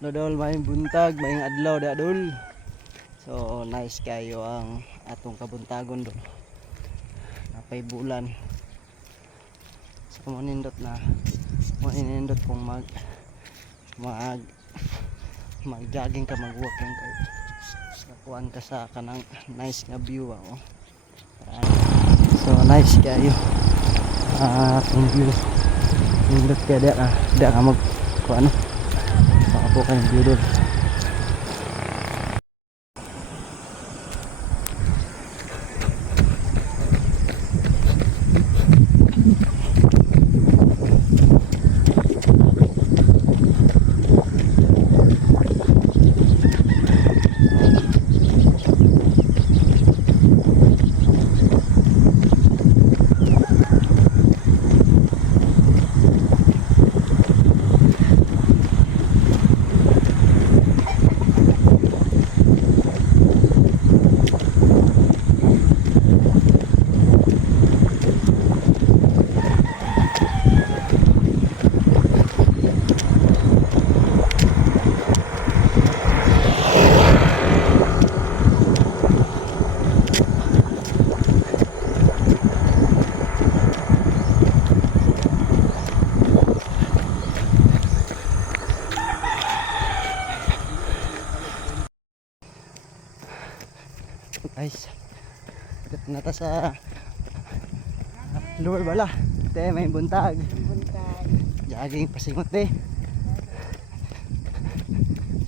Dodol maayong buntag, maayong adlaw da dol. So nice kayo ang atong kabuntagon do. Napay bulan. So manindot kung mag jogging ka, mag walking ka. Nakuan ka sa kanang nice nga view oh. So nice kayo. Atong view. Nindot ka da ka mag kuan no. Baka po kayong view doon. Guys, ikot na ta sa lower bala. Ito may buntag. Jogging pasingot eh.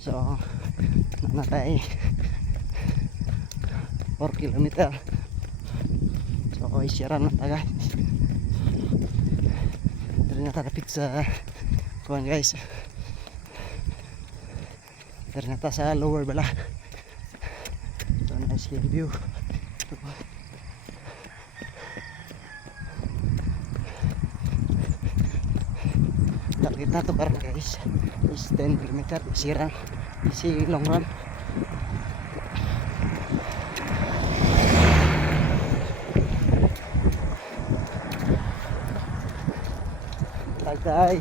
So, natay 4 kilometer. So, isira na ta guys. Dari na tarapit sa kuwan guys. Dari na ta sa lower bala. Nice view. Target na to karon guys is 10 km sira easy long run. Tagay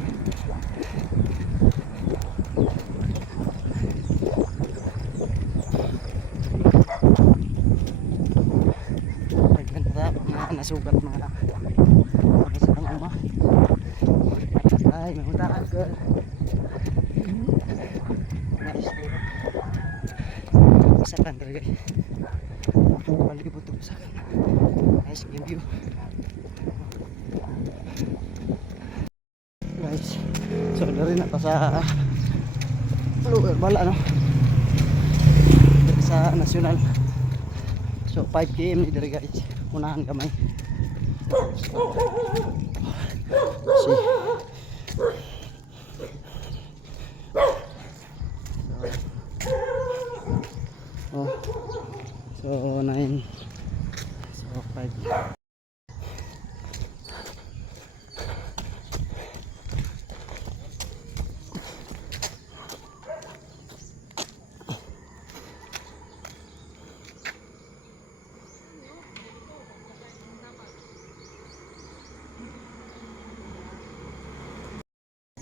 nasugat mga sa uma ay mamuntaan girl. Nice masakan talaga palibot ito masakan. Nice view guys. So dari na pa sa lower bala no sa national. So 5 km ni dari guys, unahan kamay. See. So 9. So 5.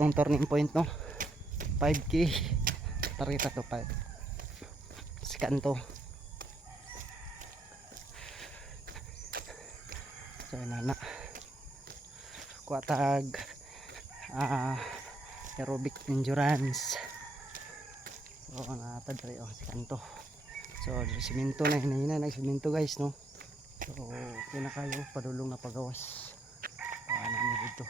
Itong turning point no 5k target to 5 sa kanto. So nana kuatag aerobic endurance. So natad rin sa kanto. So siminto na hinahina na siminto guys no. So pinakayo padulong na pagawas ano dito.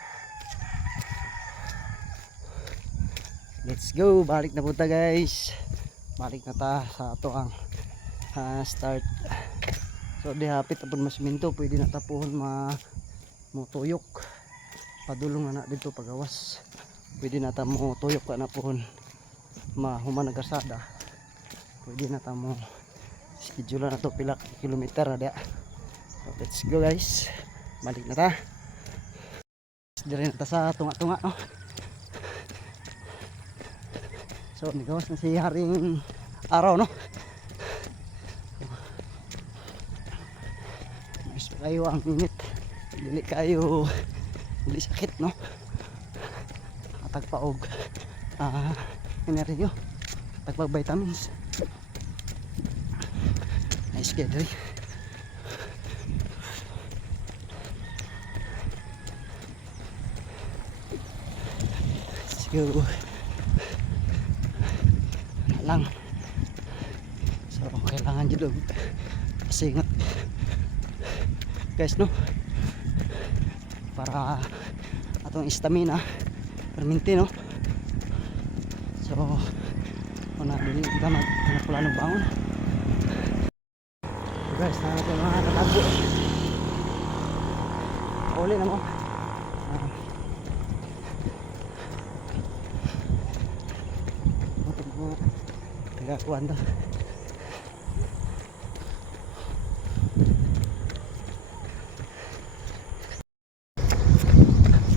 Let's go, balik na punta guys. Balik na ta sa ato ang start. So di hapit apon masiminto, pwede na tapuhon mutuyok. Padulong na dito pagawas. Pwede na ta mo tuyok ka na pohon mahuman nagasada. Pwede na ta mo schedule na to pila kilometer na dia. So let's go guys. Balik na ta. Dire na ta sa tunga-tunga no. So nigawas na si haring araw no. Mas kayo ang init. Dili kayo dili sakit no. Atag paog Inari nyo. Tagpag vitamins. Nice kid rin. Let's go. Wala lang. So kailangan dito pasingat guys, no, para atong stamina perminti, no. So una dili kita magpula ng bangon. So guys, na natin mga tatago uli na mo. Ito mo tagakuan to.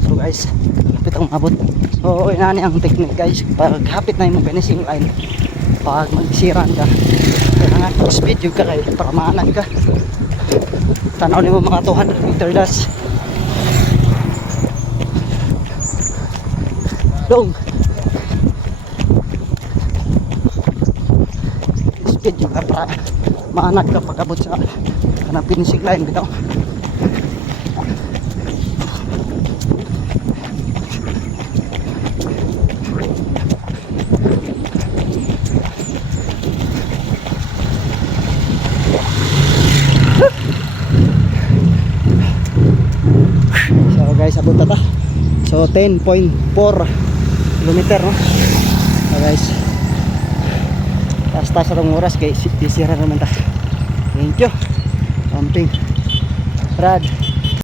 So guys, hapit ang abot. So inani ang technique guys, pag hapit na yung finishing line, pag magsiraan ka, kailangan mag-speed yung ka kay para maanan ka. Tanaw mo mga 200 meter dash. Long speed yung ka para maanan ka pag abot sa kanang finishing line bitaw. So guys, abot na ta. So 10.4 kilometer, no. So guys, taas sa oras kay sisira naman ta. Thank you. Pumping Brad.